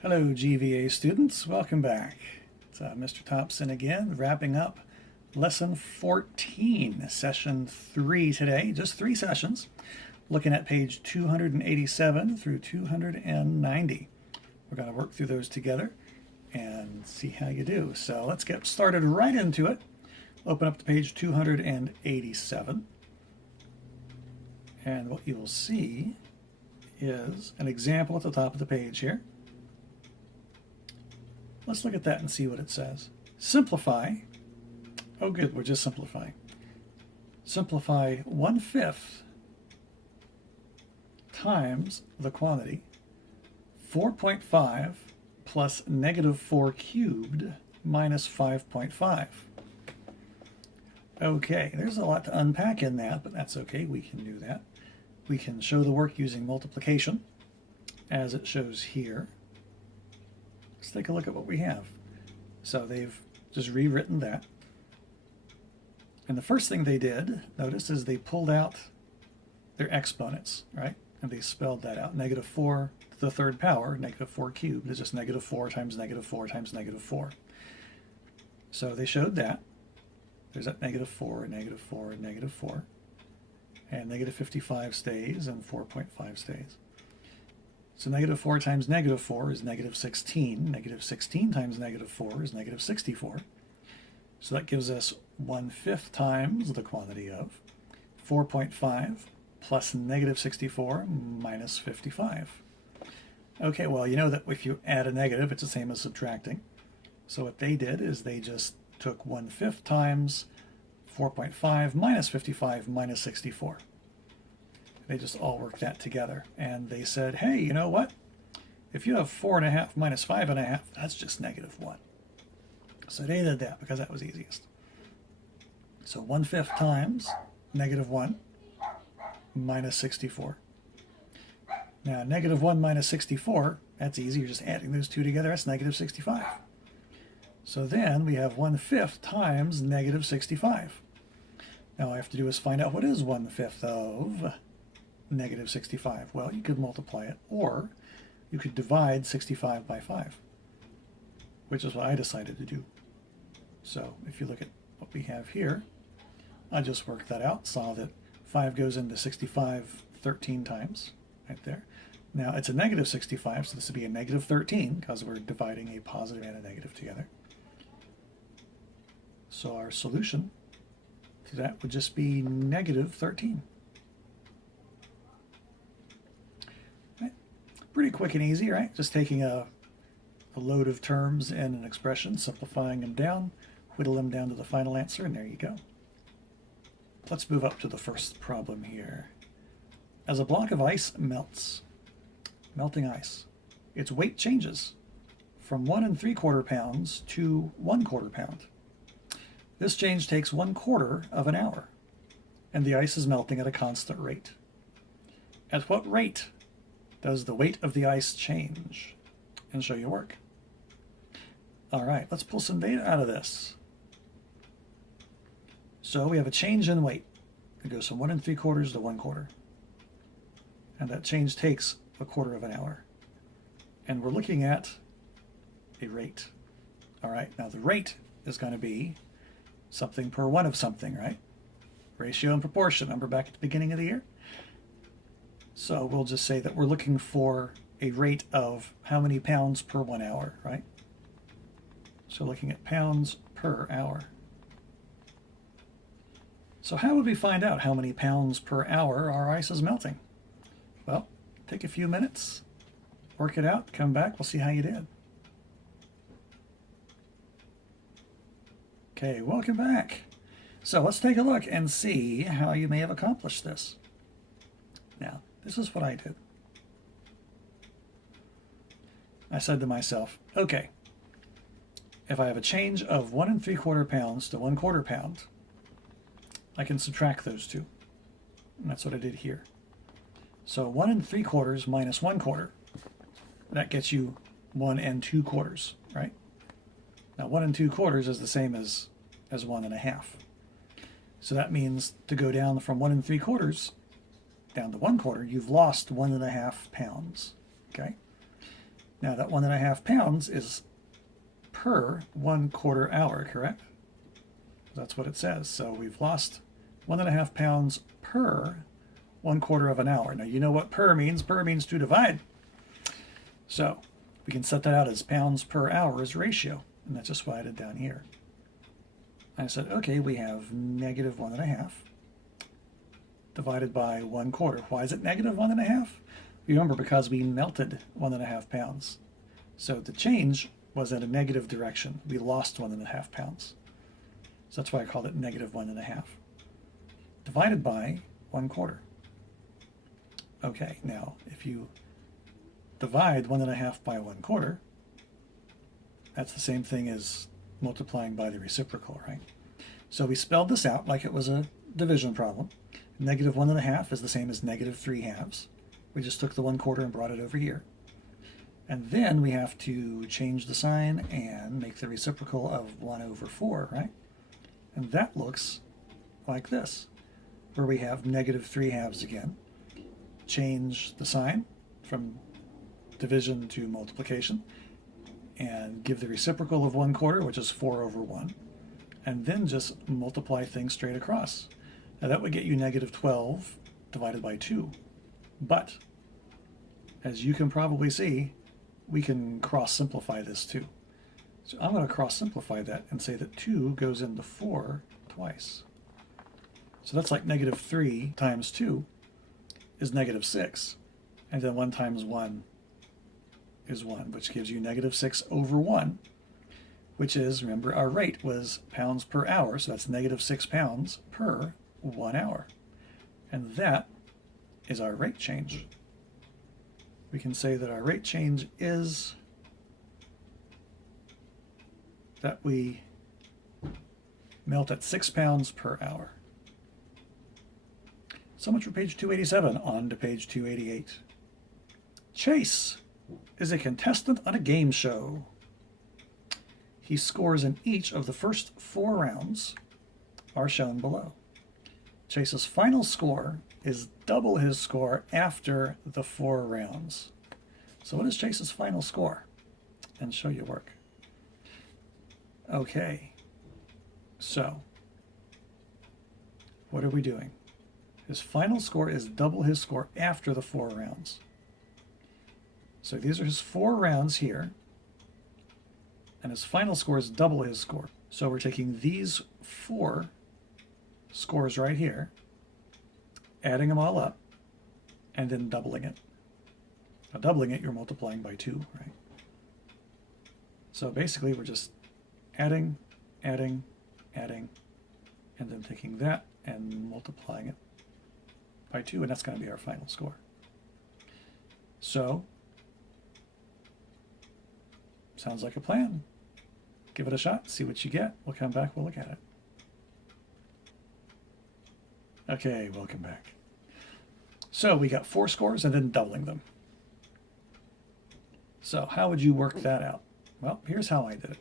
Hello GVA students, welcome back. It's Mr. Thompson again, wrapping up lesson 14, session 3 today, just 3 sessions, looking at page 287 through 290. We're going to work through those together and see how you do. So let's get started right into it. Open up to page 287, and what you will see is an example at the top of the page here. Let's look at that and see what it says. Simplify. Oh good, we're just simplifying. Simplify 1/5 times the quantity 4.5 plus -4 cubed minus 5.5. Okay, there's a lot to unpack in that, but that's okay, we can do that. We can show the work using multiplication, as it shows here. Let's take a look at what we have. So they've just rewritten that. And the first thing they did, notice, is they pulled out their exponents, right? And they spelled that out. -4 to the third power, -4 cubed, is just -4 times -4 times -4. So they showed that. There's that -4, -4, -4. And -55 stays and 4.5 stays. So -4 times -4 is -16. -16 times -4 is -64. So that gives us 1/5 times the quantity of 4.5 plus -64 minus 55. Okay, well, you know that if you add a negative, it's the same as subtracting. So what they did is they just took 1/5 times 4.5 minus 55 minus 64. They just all worked that together. And they said, hey, you know what? If you have 4.5 minus 5.5, that's just -1. So they did that because that was easiest. So 1/5 times -1 minus 64. Now, -1 minus 64, that's easy. You're just adding those two together. That's -65. So then we have 1/5 times -65. Now all I have to do is find out what is 1/5 of -65. Well, you could multiply it, or you could divide 65 by 5, which is what I decided to do. So if you look at what we have here, I just worked that out, saw that 5 goes into 65 13 times, right there. Now it's a -65, so this would be a -13, because we're dividing a positive and a negative together. So our solution to that would just be -13. Pretty quick and easy, right? Just taking a load of terms in an expression, simplifying them down, whittle them down to the final answer, and there you go. Let's move up to the first problem here. As a block of ice melts, melting ice, its weight changes from 1 3/4 pounds to 1/4 pound. This change takes 1/4 of an hour, and the ice is melting at a constant rate. At what rate does the weight of the ice change? And show your work. All right, let's pull some data out of this. So we have a change in weight. It goes from 1 3/4 to 1/4. And that change takes 1/4 of an hour. And we're looking at a rate. All right, now the rate is going to be something per 1 of something, right? Ratio and proportion. Remember back at the beginning of the year? So we'll just say that we're looking for a rate of how many pounds per 1 hour, right? So looking at pounds per hour. So how would we find out how many pounds per hour our ice is melting? Well, take a few minutes, work it out, come back, we'll see how you did. Okay, welcome back. So let's take a look and see how you may have accomplished this. Now, this is what I did. I said to myself, okay, if I have a change of 1 3/4 pounds to 1/4 pound, I can subtract those two. And that's what I did here. So 1 3/4 minus 1/4, that gets you 1 2/4, right? Now 1 2/4 is the same as 1 1/2. So that means to go down from 1 3/4 down to 1/4, you've lost 1 1/2 pounds. Okay. Now that 1.5 pounds is per 1/4 hour, correct? That's what it says. So we've lost 1.5 pounds per 1/4 of an hour. Now you know what per means. Per means to divide. So we can set that out as pounds per hour as ratio. And that's just what I did down here. I said, okay, we have negative 1.5 divided by 1/4. Why is it negative 1.5? Remember, because we melted 1.5 pounds. So the change was in a negative direction. We lost 1.5 pounds. So that's why I called it negative 1.5. Divided by 1/4. Okay, now if you divide 1.5 by 1/4, that's the same thing as multiplying by the reciprocal, right? So we spelled this out like it was a division problem. Negative 1.5 is the same as negative 3/2. We just took the 1/4 and brought it over here. And then we have to change the sign and make the reciprocal of 1/4, right? And that looks like this, where we have negative 3/2 again. Change the sign from division to multiplication and give the reciprocal of 1/4, which is 4/1, and then just multiply things straight across. Now that would get you negative 12 divided by 2. But as you can probably see, we can cross-simplify this too. So I'm going to cross-simplify that and say that 2 goes into 4 twice. So that's like negative 3 times 2 is negative 6. And then 1 times 1 is 1, which gives you negative 6/1, which is, remember, our rate was pounds per hour, so that's negative 6 pounds per 1 hour. And that is our rate change. We can say that our rate change is that we melt at 6 pounds per hour. So much for page 287. On to page 288. Chase is a contestant on a game show. He scores in each of the first 4 rounds are shown below. Chase's final score is double his score after the 4 rounds. So what is Chase's final score? And show your work. Okay, so what are we doing? His final score is double his score after the 4 rounds. So these are his 4 rounds here, and his final score is double his score. So we're taking these 4 scores right here, adding them all up, and then doubling it. Now doubling it, you're multiplying by 2, right? So basically we're just adding, adding, adding, and then taking that and multiplying it by 2, and that's going to be our final score. So, sounds like a plan. Give it a shot, see what you get. We'll come back, we'll look at it. Okay, welcome back. So we got 4 scores and then doubling them. So how would you work that out? Well, here's how I did it.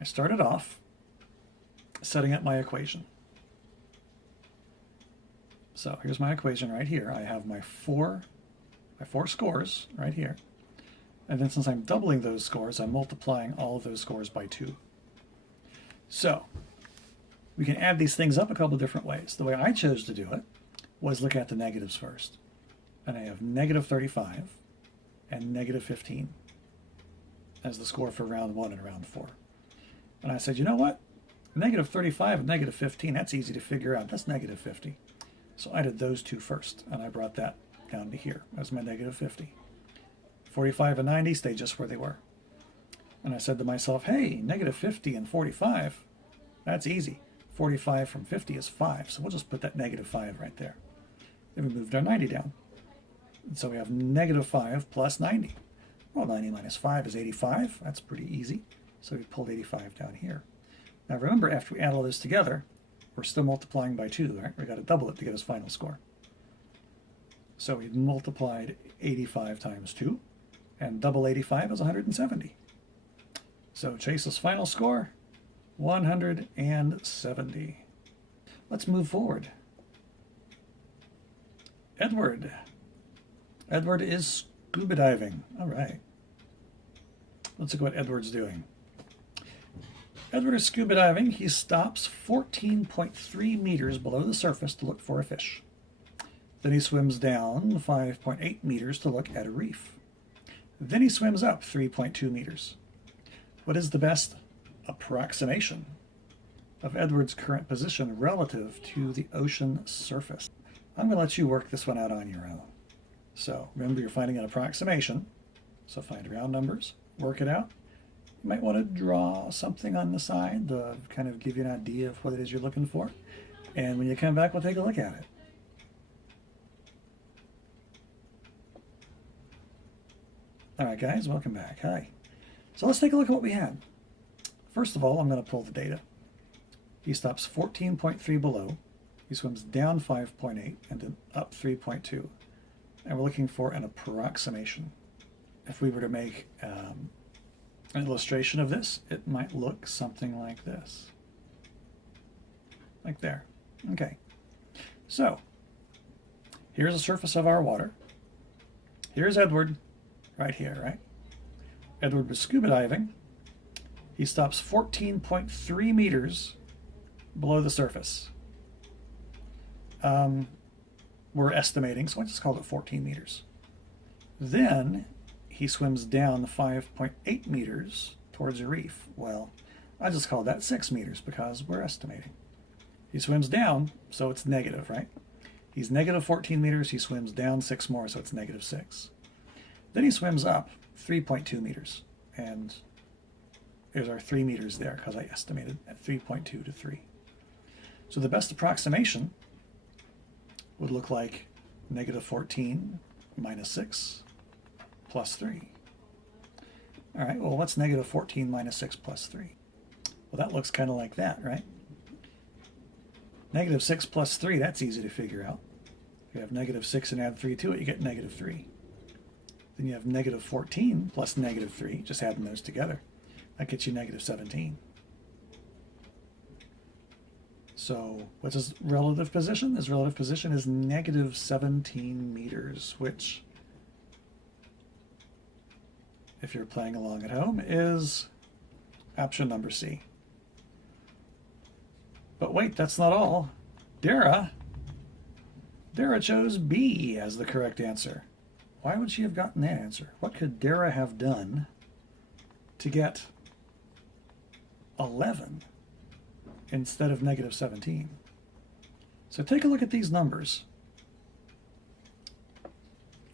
I started off setting up my equation. So here's my equation right here. I have my four scores right here. And then since I'm doubling those scores, I'm multiplying all of those scores by 2. So we can add these things up a couple different ways. The way I chose to do it was look at the negatives first. And I have negative 35 and negative 15 as the score for round 1 and round 4. And I said, you know what? Negative 35 and negative 15, that's easy to figure out. That's negative 50. So I did those 2 first, and I brought that down to here as my negative 50. 45 and 90 stayed just where they were. And I said to myself, hey, negative 50 and 45, that's easy. 45 from 50 is 5, so we'll just put that negative 5 right there. Then we moved our 90 down. And so we have negative 5 plus 90. Well, 90 minus 5 is 85. That's pretty easy. So we pulled 85 down here. Now remember, after we add all this together, we're still multiplying by 2, right? We've got to double it to get his final score. So we multiplied 85 times 2, and double 85 is 170. So Chase's final score, 170. Let's move forward. Edward. Edward is scuba diving. All right. Let's look at what Edward's doing. Edward is scuba diving. He stops 14.3 meters below the surface to look for a fish. Then he swims down 5.8 meters to look at a reef. Then he swims up 3.2 meters. What is the best approximation of Edward's current position relative to the ocean surface? I'm going to let you work this one out on your own. So remember, you're finding an approximation. So find round numbers, work it out. You might want to draw something on the side to kind of give you an idea of what it is you're looking for. And when you come back, we'll take a look at it. All right, guys, welcome back. Hi. So let's take a look at what we had. First of all, I'm going to pull the data. He stops 14.3 below. He swims down 5.8 and then up 3.2. And we're looking for an approximation. If we were to make an illustration of this, it might look something like this. Like there. Okay. So, here's the surface of our water. Here's Edward, right here, right? Edward was scuba diving. He stops 14.3 meters below the surface. We're estimating, so I just called it 14 meters. Then he swims down 5.8 meters towards a reef. Well, I just called that 6 meters because we're estimating. He swims down, so it's negative, right? He's negative 14 meters. He swims down 6 more, so it's negative 6. Then he swims up 3.2 meters. And there's our 3 meters there because I estimated at 3.2 to 3. So the best approximation would look like negative 14 minus 6 plus 3. All right, well, what's negative 14 minus 6 plus 3? Well, that looks kind of like that, right? Negative 6 plus 3, that's easy to figure out. If you have negative 6 and add 3 to it, you get negative 3. Then you have negative 14 plus negative 3, just adding those together. That gets you negative 17. So what's his relative position? His relative position is negative 17 meters, which, if you're playing along at home, is option number C. But wait, that's not all. Dara chose B as the correct answer. Why would she have gotten that answer? What could Dara have done to get 11 instead of negative 17? So take a look at these numbers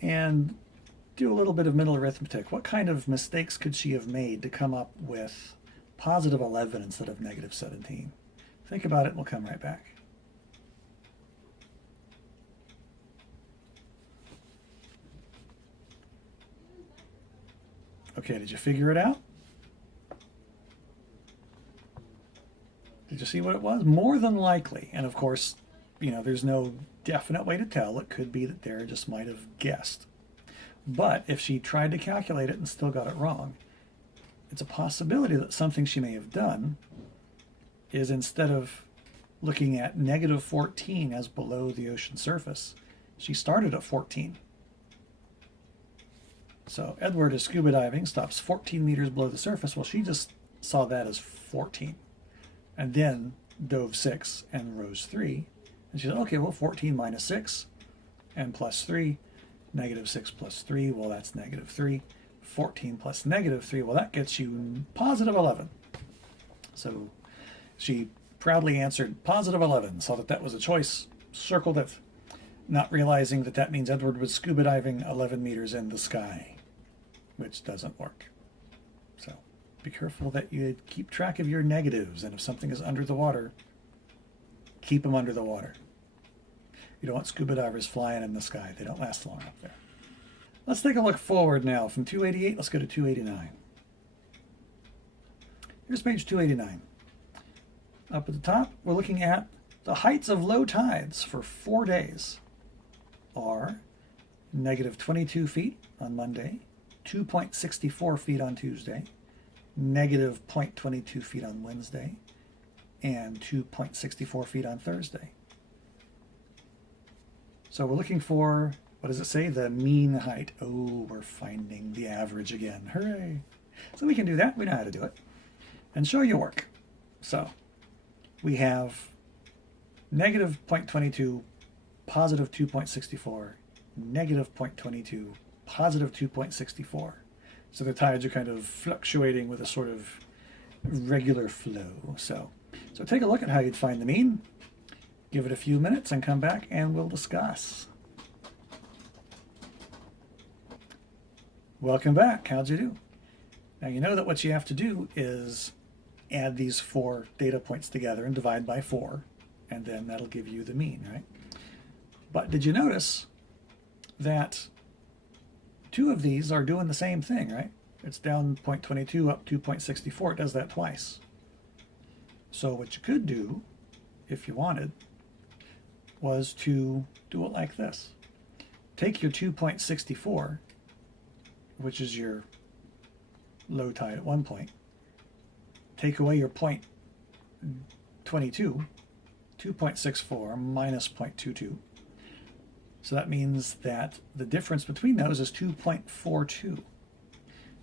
and do a little bit of mental arithmetic. What kind of mistakes could she have made to come up with positive 11 instead of negative 17? Think about it and we'll come right back. Okay, did you figure it out? Did you see what it was? More than likely, and of course, you know, there's no definite way to tell. It could be that Dara just might have guessed. But if she tried to calculate it and still got it wrong, it's a possibility that something she may have done is, instead of looking at negative 14 as below the ocean surface, she started at 14. So Edward is scuba diving, stops 14 meters below the surface. Well, she just saw that as 14. And then dove 6 and rose 3. And she said, okay, well, 14 minus 6 and plus 3, negative 6 plus 3, well, that's negative 3. 14 plus negative 3, well, that gets you positive 11. So she proudly answered positive 11, saw that that was a choice, circled it, not realizing that that means Edward was scuba diving 11 meters in the sky, which doesn't work. So be careful that you keep track of your negatives, and if something is under the water, keep them under the water. You don't want scuba divers flying in the sky. They don't last long up there. Let's take a look forward now. From 288, let's go to 289. Here's page 289. Up at the top, we're looking at the heights of low tides for 4 days are negative 22 feet on Monday, 2.64 feet on Tuesday, negative 0.22 feet on Wednesday, and 2.64 feet on Thursday. So we're looking for, what does it say? The mean height. Oh, we're finding the average again. Hooray! So we can do that. We know how to do it. And show your work. So we have negative 0.22, positive 2.64, negative 0.22, positive 2.64. So the tides are kind of fluctuating with a sort of regular flow. So take a look at how you'd find the mean. Give it a few minutes and come back and we'll discuss. Welcome back. How'd you do? Now you know that what you have to do is add these 4 data points together and divide by 4, and then that'll give you the mean, right? But did you notice that 2 of these are doing the same thing, right? It's down 0.22, up 2.64. It does that twice. So what you could do, if you wanted, was to do it like this. Take your 2.64, which is your low tide at one point, take away your 0.22, 2.64 minus 0.22. So that means that the difference between those is 2.42.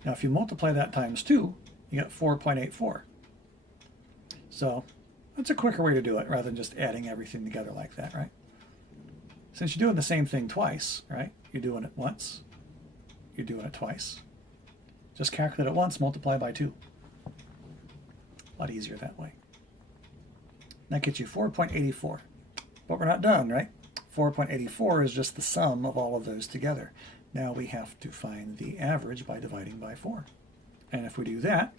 Now if you multiply that times 2, you get 4.84. So that's a quicker way to do it rather than just adding everything together like that, right? Since you're doing the same thing twice, right? You're doing it once, you're doing it twice. Just calculate it once, multiply by 2. A lot easier that way. That gets you 4.84. But we're not done, right? 4.84 is just the sum of all of those together. Now we have to find the average by dividing by 4. And if we do that,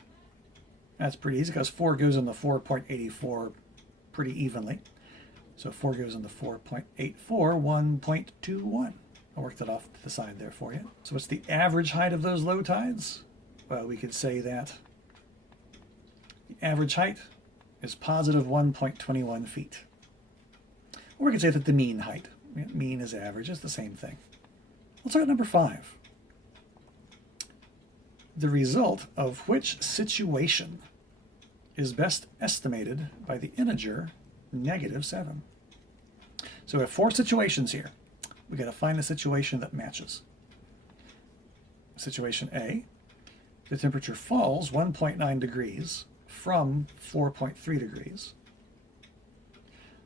that's pretty easy because 4 goes into 4.84 pretty evenly. So 4 goes into 4.84, 1.21. I worked it off to the side there for you. So what's the average height of those low tides? Well, we could say that the average height is positive 1.21 feet. Or we could say that the mean height, mean is average, is the same thing. Let's look at number 5. The result of which situation is best estimated by the integer -7. So we have 4 situations here. We've got to find the situation that matches. Situation A, the temperature falls 1.9 degrees from 4.3 degrees.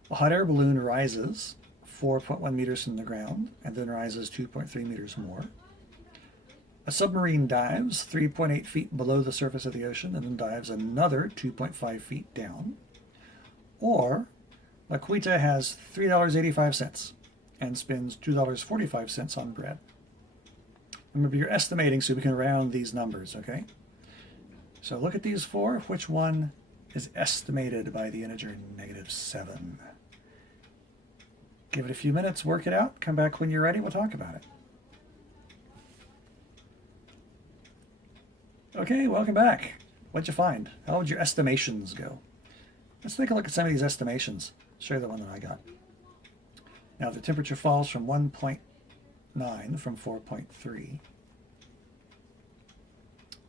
A hot air balloon rises 4.1 meters from the ground and then rises 2.3 meters more. A submarine dives 3.8 feet below the surface of the ocean and then dives another 2.5 feet down. Or Laquita has $3.85 and spends $2.45 on bread. Remember, you're estimating so we can round these numbers, okay? So look at these 4. Which one is estimated by the integer -7? Give it a few minutes, work it out, come back when you're ready, we'll talk about it. Okay, welcome back. What'd you find? How would your estimations go? Let's take a look at some of these estimations. Show you the one that I got. Now, if the temperature falls from 1.9 from 4.3,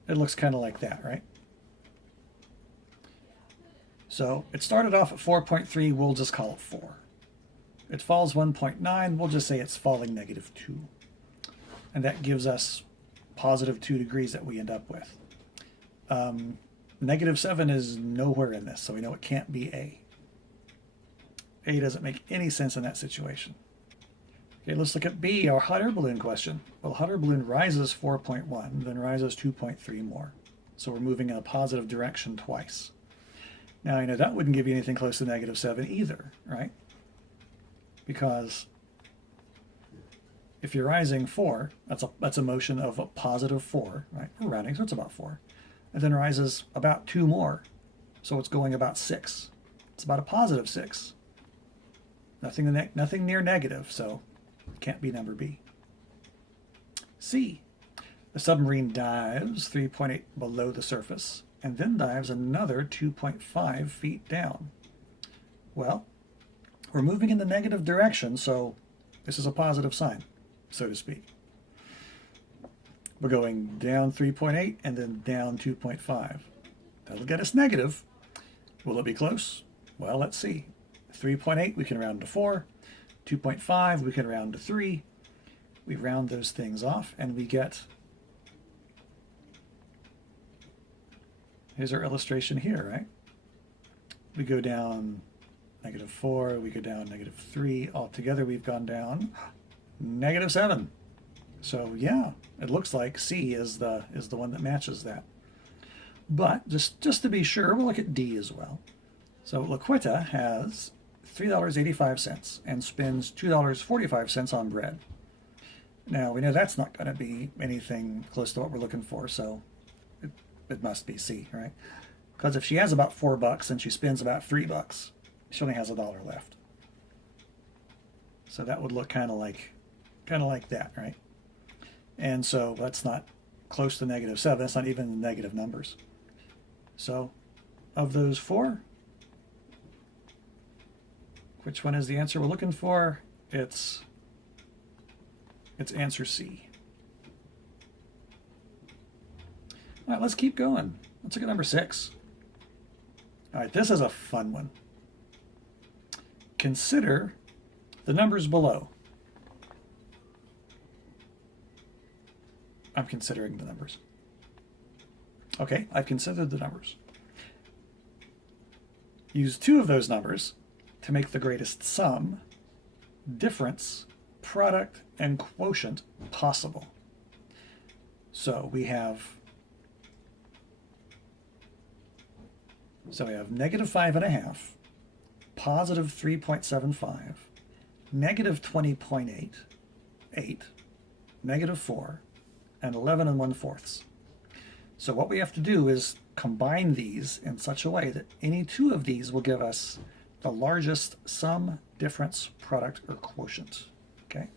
it looks kind of like that, right? So it started off at 4.3, we'll just call it 4. It falls 1.9, we'll just say it's falling -2. And that gives us positive 2 degrees that we end up with. -7 is nowhere in this, so we know it can't be A. A doesn't make any sense in that situation. Okay, let's look at B, our hot air balloon question. Well, hot air balloon rises 4.1, then rises 2.3 more. So we're moving in a positive direction twice. Now, you know, that wouldn't give you anything close to -7 either, right? Because if you're rising 4, that's a motion of a positive 4, right? We're rounding, so it's about 4. And then rises about 2 more, so it's going about 6. It's about a positive 6. Nothing near negative, so it can't be number B. C. The submarine dives 3.8 below the surface and then dives another 2.5 feet down. Well, we're moving in the negative direction, so this is a positive sign, so to speak. We're going down 3.8 and then down 2.5. That'll get us negative. Will it be close? Well, let's see. 3.8 we can round to 4. 2.5 we can round to 3. We round those things off and we get here's our illustration here, right? We go down -4, we go down -3. Altogether, we've gone down -7. So yeah, it looks like C is the one that matches that. But just to be sure, we'll look at D as well. So Laquita has $3.85 and spends $2.45 on bread. Now we know that's not going to be anything close to what we're looking for, so it must be C, right? Because if she has about $4 and she spends about $3, she only has $1 left. So that would look kind of like that, right? And so that's not close to -7. That's not even the negative numbers. So of those four, which one is the answer we're looking for? It's answer C. All right, let's keep going. Let's look at number 6. All right, this is a fun one. Consider the numbers below. I'm considering the numbers. Okay, I've considered the numbers. Use 2 of those numbers to make the greatest sum, difference, product, and quotient possible. So we have -5.5, positive 3.75, negative 20.8, -4, and 11 1/4. So what we have to do is combine these in such a way that any 2 of these will give us the largest sum, difference, product, or quotient. Okay?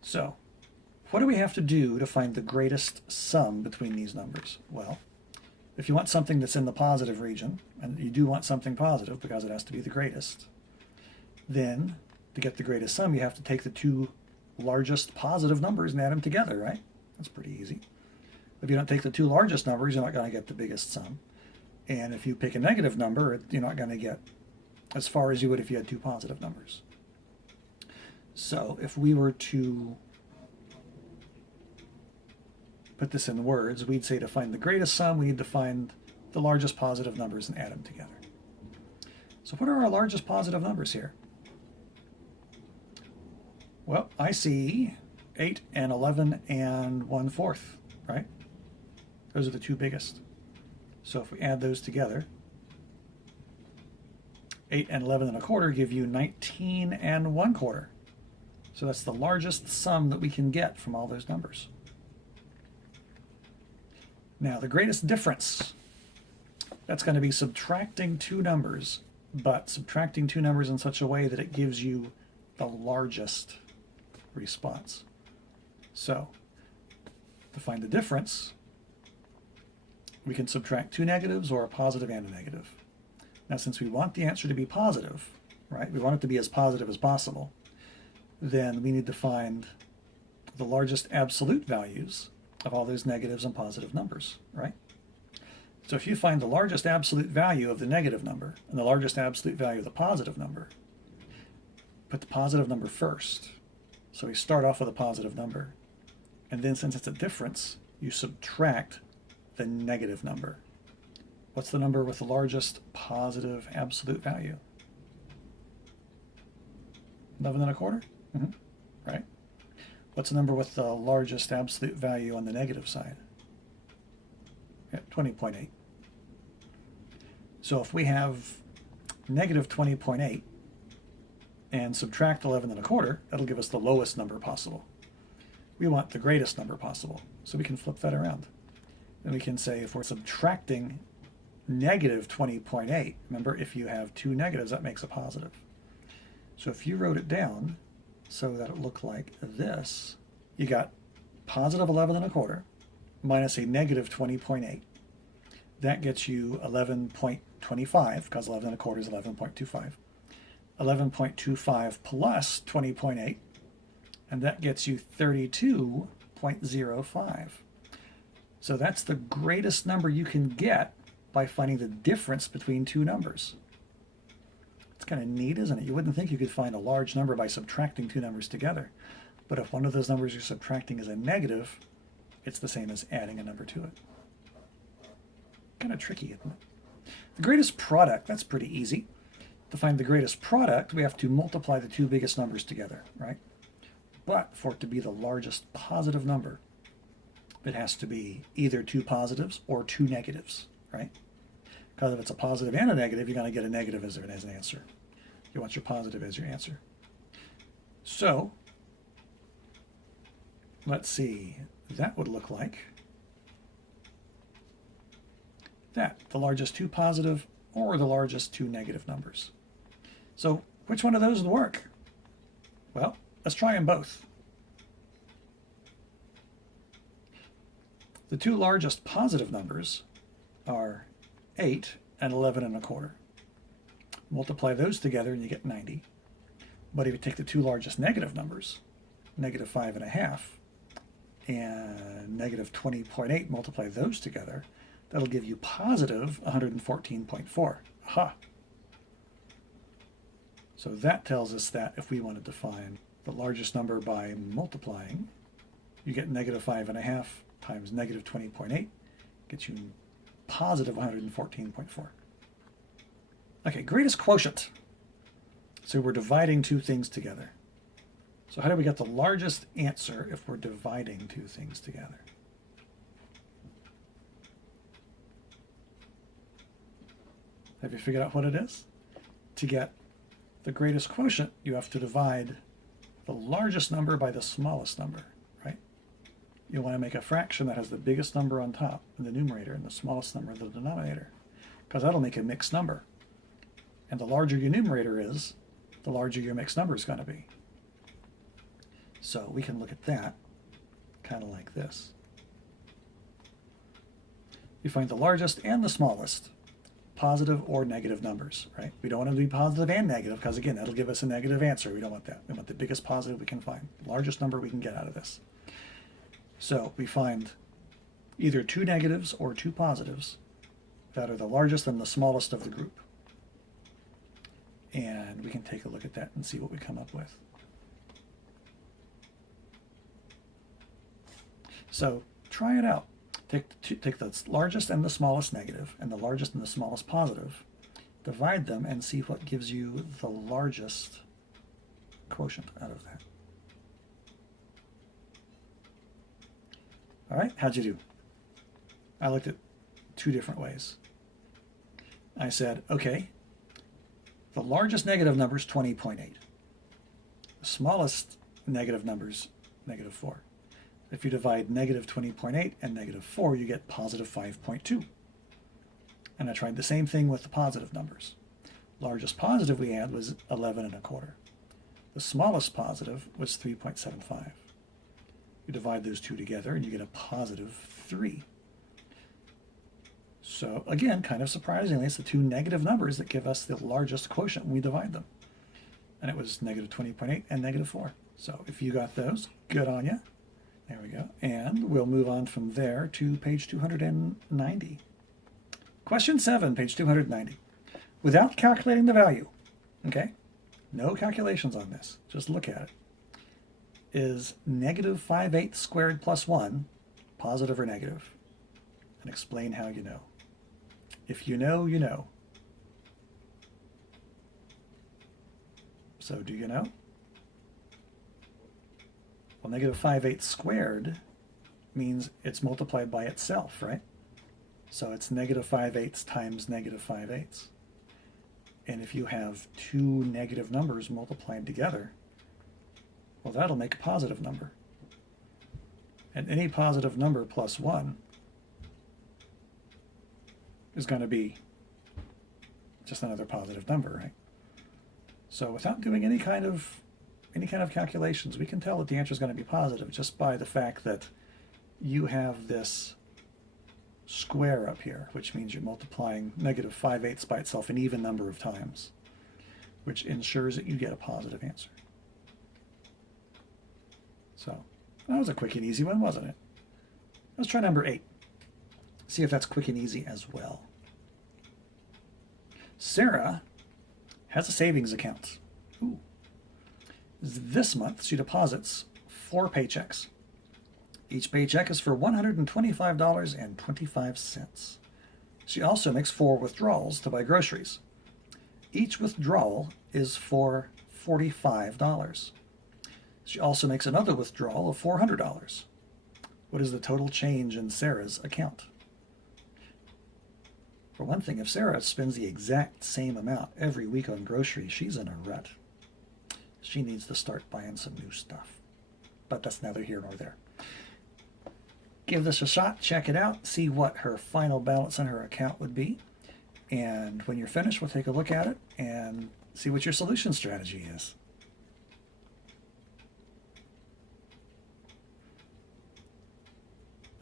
So what do we have to do to find the greatest sum between these numbers? Well, if you want something that's in the positive region, and you do want something positive because it has to be the greatest, then to get the greatest sum, you have to take the 2 largest positive numbers and add them together, right? That's pretty easy. If you don't take the 2 largest numbers, you're not going to get the biggest sum. And if you pick a negative number, you're not going to get as far as you would if you had 2 positive numbers. So if we were to put this in words, we'd say to find the greatest sum, we need to find the largest positive numbers and add them together. So what are our largest positive numbers here? Well, I see 8 and 11 and 1/4, right? Those are the 2 biggest. So if we add those together, 8 and 11 1/4 give you 19 and 1/4. So that's the largest sum that we can get from all those numbers. Now the greatest difference, that's going to be subtracting 2 numbers, but subtracting 2 numbers in such a way that it gives you the largest response. So to find the difference, we can subtract 2 negatives or a positive and a negative. Now since we want the answer to be positive, right, we want it to be as positive as possible, then we need to find the largest absolute values of all those negatives and positive numbers, right? So if you find the largest absolute value of the negative number and the largest absolute value of the positive number, put the positive number first. So we start off with a positive number, and then since it's a difference, you subtract the negative number. What's the number with the largest positive absolute value? 11 1/4? Right. What's the number with the largest absolute value on the negative side? Yeah, 20.8. So if we have negative 20.8 and subtract 11 1/4, that'll give us the lowest number possible. We want the greatest number possible, so we can flip that around. And we can say if we're subtracting negative 20.8, remember if you have 2 negatives, that makes a positive. So if you wrote it down so that it looked like this, you got positive 11 1/4 minus a negative 20.8. That gets you 11.25, because 11 1/4 is 11.25. 11.25 plus 20.8, and that gets you 32.05. So that's the greatest number you can get by finding the difference between 2 numbers. It's kind of neat, isn't it? You wouldn't think you could find a large number by subtracting 2 numbers together. But if one of those numbers you're subtracting is a negative, it's the same as adding a number to it. Kind of tricky, isn't it? The greatest product, that's pretty easy. To find the greatest product, we have to multiply the two biggest numbers together, right? But for it to be the largest positive number, it has to be either two positives or two negatives, right? Because if it's a positive and a negative, you're going to get a negative as an answer. You want your positive as your answer. So, let's see. That would look like that, the largest two positive or the largest two negative numbers. So, which one of those would work? Well, let's try them both. The two largest positive numbers are 8 and 11 1/4. Multiply those together and you get 90. But if you take the two largest negative numbers, negative 5 1/2 and negative 20.8, multiply those together, that'll give you positive 114.4. Aha! So that tells us that if we wanted to find the largest number by multiplying, you get negative 5 1/2 times negative 20.8, gets you positive 114.4. Okay, greatest quotient. So we're dividing two things together. So how do we get the largest answer if we're dividing two things together? Have you figured out what it is? To get the greatest quotient, you have to divide the largest number by the smallest number, right? You want to make a fraction that has the biggest number on top in the numerator and the smallest number in the denominator, because that'll make a mixed number. And the larger your numerator is, the larger your mixed number is going to be. So we can look at that kind of like this. You find the largest and the smallest positive or negative numbers, right? We don't want them to be positive and negative because, again, that'll give us a negative answer. We don't want that. We want the biggest positive we can find, the largest number we can get out of this. So we find either two negatives or two positives that are the largest and the smallest of the group. And we can take a look at that and see what we come up with. So try it out. Take the largest and the smallest negative and the largest and the smallest positive, divide them, and see what gives you the largest quotient out of that. All right, how'd you do? I looked at two different ways. I said, okay, the largest negative number is 20.8. The smallest negative number is negative 4. If you divide negative 20.8 and negative 4, you get positive 5.2. And I tried the same thing with the positive numbers. Largest positive we had was 11 1/4. The smallest positive was 3.75. You divide those two together and you get a positive 3. So again, kind of surprisingly, it's the two negative numbers that give us the largest quotient when we divide them. And it was negative 20.8 and negative 4. So if you got those, good on you. There we go. And we'll move on from there to page 290. Question 7, page 290. Without calculating the value, okay, no calculations on this, just look at it. Is negative 5/8 squared plus 1 positive or negative? And explain how you know. If you know, you know. So do you know? Well, negative 5/8 squared means it's multiplied by itself, right? So it's negative 5/8 times negative 5/8. And if you have two negative numbers multiplied together, well, that'll make a positive number. And any positive number plus 1 is going to be just another positive number, right? So without doing any kind of calculations, we can tell that the answer is going to be positive just by the fact that you have this square up here, which means you're multiplying negative 5/8 by itself an even number of times, which ensures that you get a positive answer. So that was a quick and easy one, wasn't it? Let's try number 8. See if that's quick and easy as well. Sarah has a savings account. Ooh. This month, she deposits 4 paychecks. Each paycheck is for $125.25. She also makes 4 withdrawals to buy groceries. Each withdrawal is for $45. She also makes another withdrawal of $400. What is the total change in Sarah's account? For one thing, if Sarah spends the exact same amount every week on groceries, she's in a rut. She needs to start buying some new stuff. But that's neither here nor there. Give this a shot, check it out, see what her final balance on her account would be. And when you're finished, we'll take a look at it and see what your solution strategy is.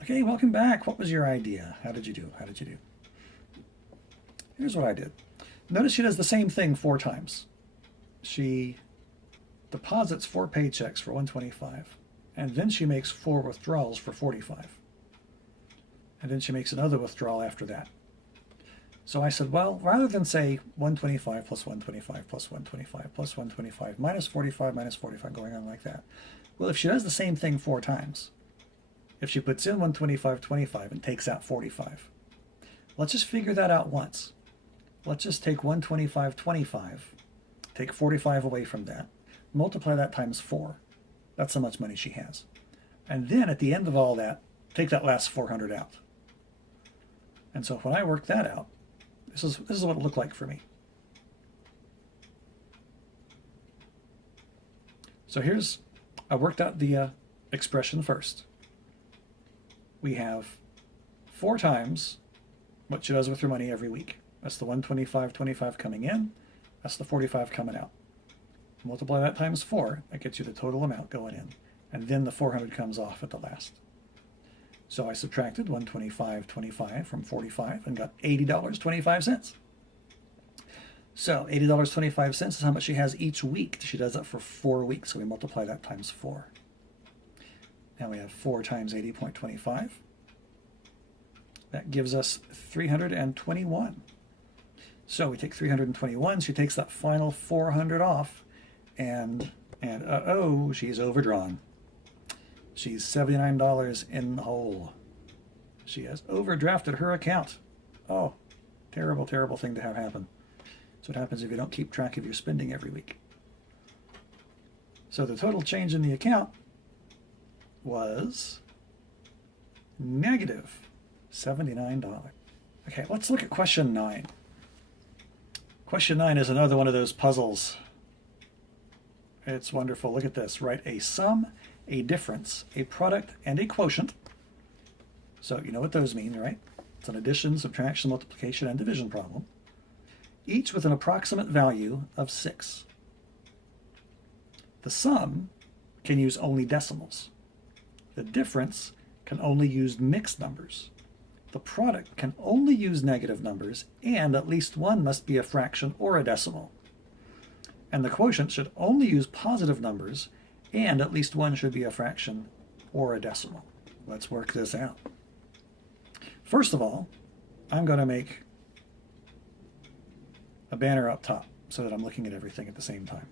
Okay, welcome back. What was your idea? How did you do? How did you do? Here's what I did. Notice she does the same thing 4 times. She deposits 4 paychecks for $125, and then she makes 4 withdrawals for $45. And then she makes another withdrawal after that. So I said, well, rather than say 125 plus 125 plus 125 plus 125 minus 45 minus 45 going on like that, well, if she does the same thing 4 times, if she puts in 125.25 and takes out 45, let's just figure that out once. Let's just take 125.25, take 45 away from that, multiply that times 4. That's how much money she has. And then at the end of all that, take that last 400 out. And so when I work that out, this is what it looked like for me. So I worked out the expression first. We have 4 times what she does with her money every week. That's the 125.25 coming in. That's the 45 coming out. Multiply that times 4. That gets you the total amount going in. And then the 400 comes off at the last. So I subtracted 125.25 from 45 and got $80.25. So $80.25 is how much she has each week. She does that for 4 weeks, so we multiply that times 4. Now we have 4 times 80.25. That gives us 321. So we take 321. She takes that final 400 off, and uh-oh, she's overdrawn. She's $79 in the hole. She has overdrafted her account. Oh, terrible, terrible thing to have happen. That's what happens if you don't keep track of your spending every week. So the total change in the account was negative $79. Okay, let's look at question 9. Question 9 is another one of those puzzles. It's wonderful. Look at this. Write a sum, a difference, a product, and a quotient. So you know what those mean, right? It's an addition, subtraction, multiplication, and division problem. Each with an approximate value of 6. The sum can use only decimals. The difference can only use mixed numbers. The product can only use negative numbers, and at least one must be a fraction or a decimal. And the quotient should only use positive numbers, and at least one should be a fraction or a decimal. Let's work this out. First of all, I'm going to make a banner up top so that I'm looking at everything at the same time.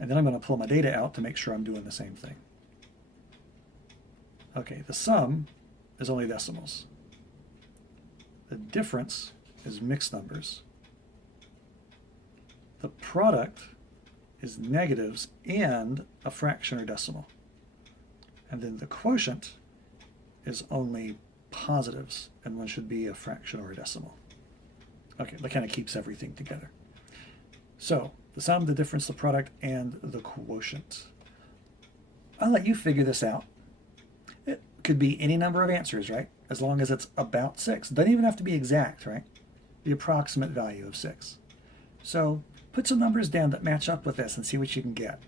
And then I'm going to pull my data out to make sure I'm doing the same thing. Okay, the sum is only decimals. The difference is mixed numbers. The product is negatives and a fraction or decimal. And then the quotient is only positives, and one should be a fraction or a decimal. Okay, that kind of keeps everything together. So, the sum, the difference, the product, and the quotient. I'll let you figure this out. It could be any number of answers, right? As long as it's about 6. Doesn't even have to be exact, right? The approximate value of 6. So, put some numbers down that match up with this and see what you can get.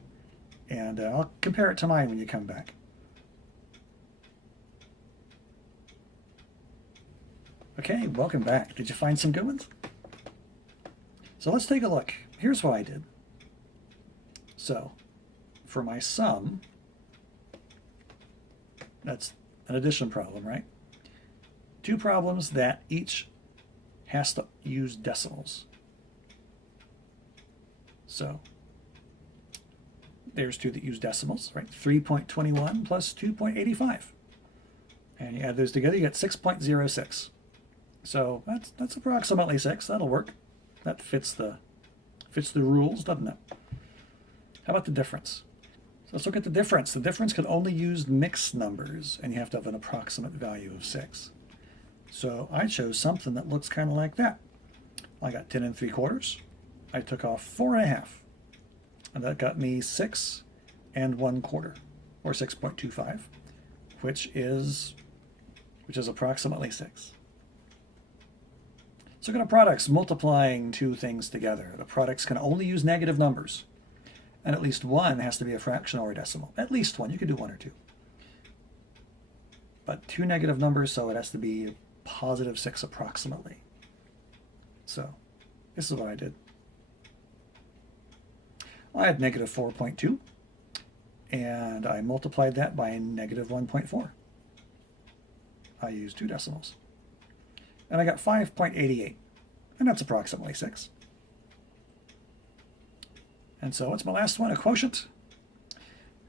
And I'll compare it to mine when you come back. Okay, welcome back. Did you find some good ones? So let's take a look. Here's what I did. So, for my sum, that's an addition problem, right? 2 problems that each has to use decimals. So, there's 2 that use decimals, right? 3.21 plus 2.85. And you add those together, you get 6.06. So that's approximately 6. That'll work. That fits the rules, doesn't it? How about the difference? So let's look at the difference. The difference can only use mixed numbers, and you have to have an approximate value of 6. So I chose something that looks kind of like that. I got 10 3/4. I took off 4 1/2. And that got me 6 1/4, or 6.25, which is approximately 6. So look at the products multiplying two things together. The products can only use negative numbers. And at least one has to be a fraction or a decimal. At least one. You could do 1 or 2. But two negative numbers, so it has to be positive 6 approximately. So this is what I did. I had negative 4.2, and I multiplied that by negative 1.4. I used 2 decimals. And I got 5.88, and that's approximately 6. And so what's my last one? A quotient.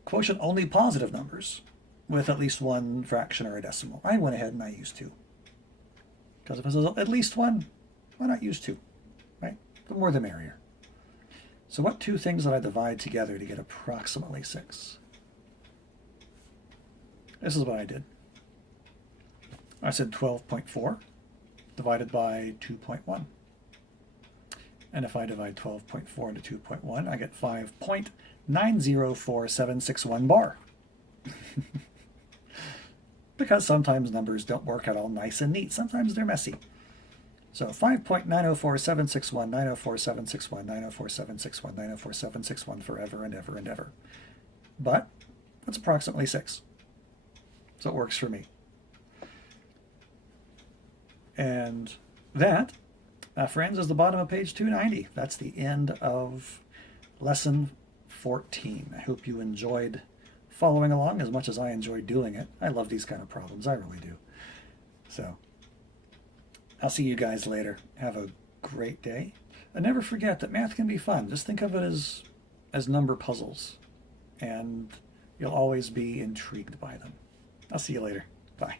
Quotient only positive numbers with at least one fraction or a decimal. I went ahead and I used 2. Because if it says at least 1, why not use 2? Right? The more the merrier. So what two things did I divide together to get approximately 6? This is what I did. I said 12.4 divided by 2.1. And if I divide 12.4 into 2.1, I get 5.904761 bar. Because sometimes numbers don't work out all nice and neat. Sometimes they're messy. So 5.9047619047619047619047619 9047761 forever and ever and ever. But that's approximately 6. So it works for me. And that, friends, is the bottom of page 290. That's the end of lesson 14. I hope you enjoyed following along as much as I enjoyed doing it. I love these kind of problems. I really do. So I'll see you guys later. Have a great day. And never forget that math can be fun. Just think of it as number puzzles. And you'll always be intrigued by them. I'll see you later. Bye.